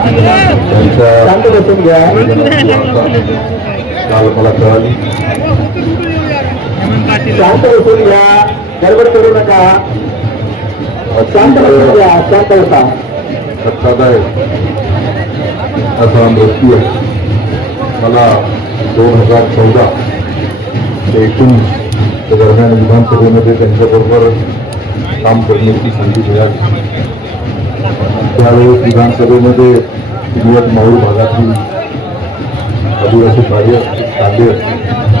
त्यांच्या शांत बसून घ्या मला शांत बसून घ्या गडबड करू नका शांत बसून घ्या शांत बसा. असा मृत्यू मला दोन हजार चौदा ते एकोणीस दरम्यान विधानसभेमध्ये त्यांच्याबरोबर काम करण्याची संधी मिळाली त्यावेळेस विधानसभेमध्ये किनवट माहूर भागातील आदिवासी कार्य कार्य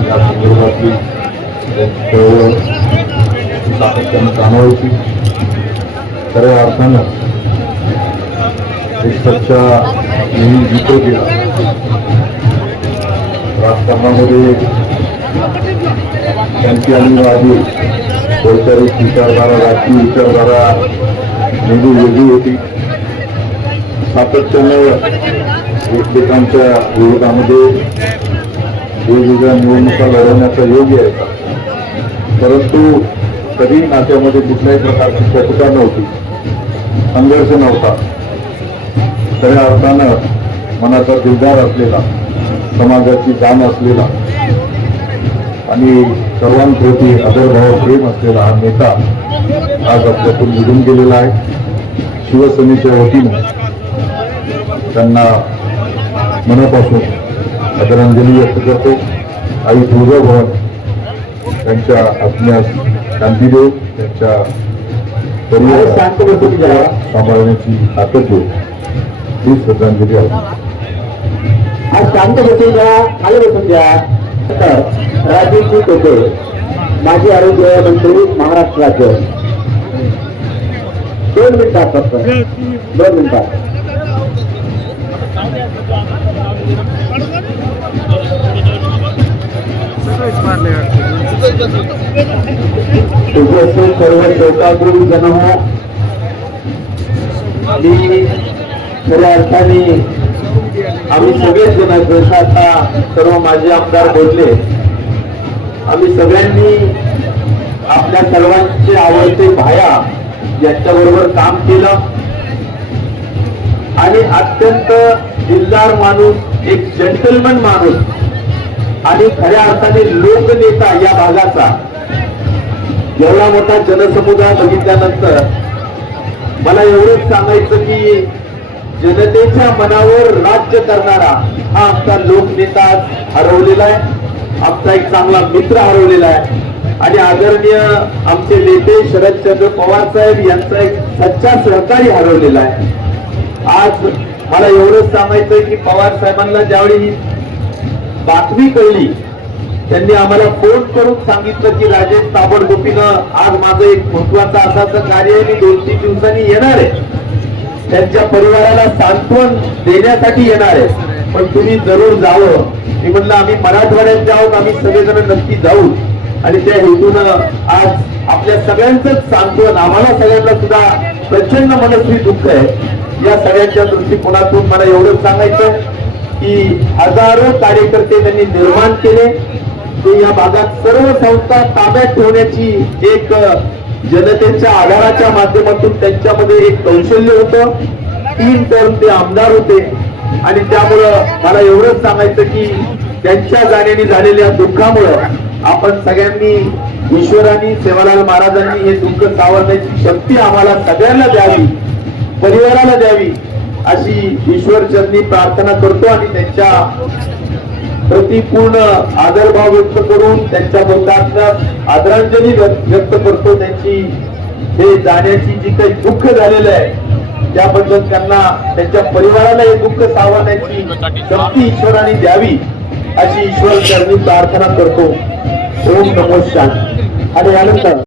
या संदर्भातली चळवळ सातत्यानं जाणवायची खऱ्या अर्थानं एक सच्चा नेहमी जितो गेला राजकारणामध्ये त्यांची आणि आधी वैचारिक विचारधारा राजकीय विचारधारा हिंदू वेगळी होती. सातत्यानं एकमेकांच्या विरोधामध्ये वेगवेगळ्या निवडणुका लढवण्याचा योग यायचा परंतु कधी नात्यामध्ये कुठल्याही प्रकारची कटुता नव्हती. संघर्ष नव्हता. खऱ्या अर्थानं मनाचा दिलदार असलेला समाजाची जाण असलेला आणि सर्वांप्रती आदरभाव प्रेम असलेला हा नेता आज आपल्यातून निघून गेलेला आहे. शिवसेनेच्या वतीनं त्यांना मनापासून आदरांजली व्यक्त करतो. आई तुळजाभवन त्यांच्या आत्म्यास शांती देऊ त्यांच्या सांभाळण्याची ताकद देऊ. ही श्रद्धांजली आहे. आज शांत बसून घ्या खाली बसून तर राजीवजी टोपे माजी आरोग्य मंत्री महाराष्ट्र राज्य. दोन मिनिटात फक्त दोन मिनिटात तुझे सर्व शोकागुरु जन्म मी खऱ्या अर्थाने आम्ही सगळेच जण जसं आता सर्व माझे आमदार बोलले आम्ही सगळ्यांनी आपल्या सर्वांचे आवडते भाया यांच्याबरोबर काम केलं. आणि अत्यंत दिलदार माणूस एक जेंटलमन माणूस आणि खऱ्या अर्थाने लोकनेता या भागाचा. एवढा मोठा जनसमुदाय बघितल्यानंतर मला एवढंच सांगायचं की जनतेच्या मनावर राज्य करणारा हा आमचा लोकनेता हरवलेला आहे. आमचा एक चांगला मित्र हरवलेला आहे. आणि आदरणीय आमचे नेते शरदचंद्र पवार साहेब यांचा एक सच्चा सहकारी हरवलेला आहे. आज मला एवढंच सांगायचंय की पवार साहेबांना ज्यावेळी ही बातमी कळली त्यांनी आम्हाला फोन करून सांगितलं की राजेश ताबडतोबीनं आज माझं एक महत्वाचं असाचं कार्य आहे मी दोन तीन दिवसांनी येणार आहे. त्यांच्या परिवाराला सांत्वन देण्यासाठी येणार आहे. पण तुम्ही जरूर जावं. मी म्हणलं आम्ही मराठवाड्यात जाऊ आम्ही सगळेजण नक्की जाऊ. आणि त्या हेतूनं आज आपल्या सगळ्यांचंच सांत्वन आम्हाला सगळ्यांना सुद्धा प्रचंड मनस्वी दुःख आहे. या सगळ्यांच्या दृष्टिकोनातून मला एवढंच सांगायचं की हजारो कार्यकर्ते त्यांनी निर्माण केले. ते या भागात सर्व संस्था ताब्यात ठेवण्याची एक जनतेच्या आधाराच्या माध्यमातून त्यांच्यामध्ये एक कौशल्य होतं. तीन टर्म ते आमदार होते. आणि त्यामुळं मला एवढंच सांगायचं की त्यांच्या जाण्याने झालेल्या दुःखामुळं आपण सगळ्यांनी ईश्वरांनी सेवालाल महाराजांनी हे दुःख सावरण्याची शक्ती आम्हाला सगळ्यांना द्यावी परिवाराला द्यावी अशी ईश्वर चरणी प्रार्थना करतो आणि त्यांच्या प्रति पूर्ण आदरभाव व्यक्त करून त्यांच्या बद्दल आदरांजली व्यक्त व्यक्त करतो. त्यांची हे जाण्याची जी काही दुःख झालेलं आहे त्याबद्दल त्यांना त्यांच्या परिवाराला हे दुःख सावरण्याची शक्ती ईश्वराने द्यावी अशी ईश्वर चरणी प्रार्थना करतो. ओम नमो शांती आणि यानंतर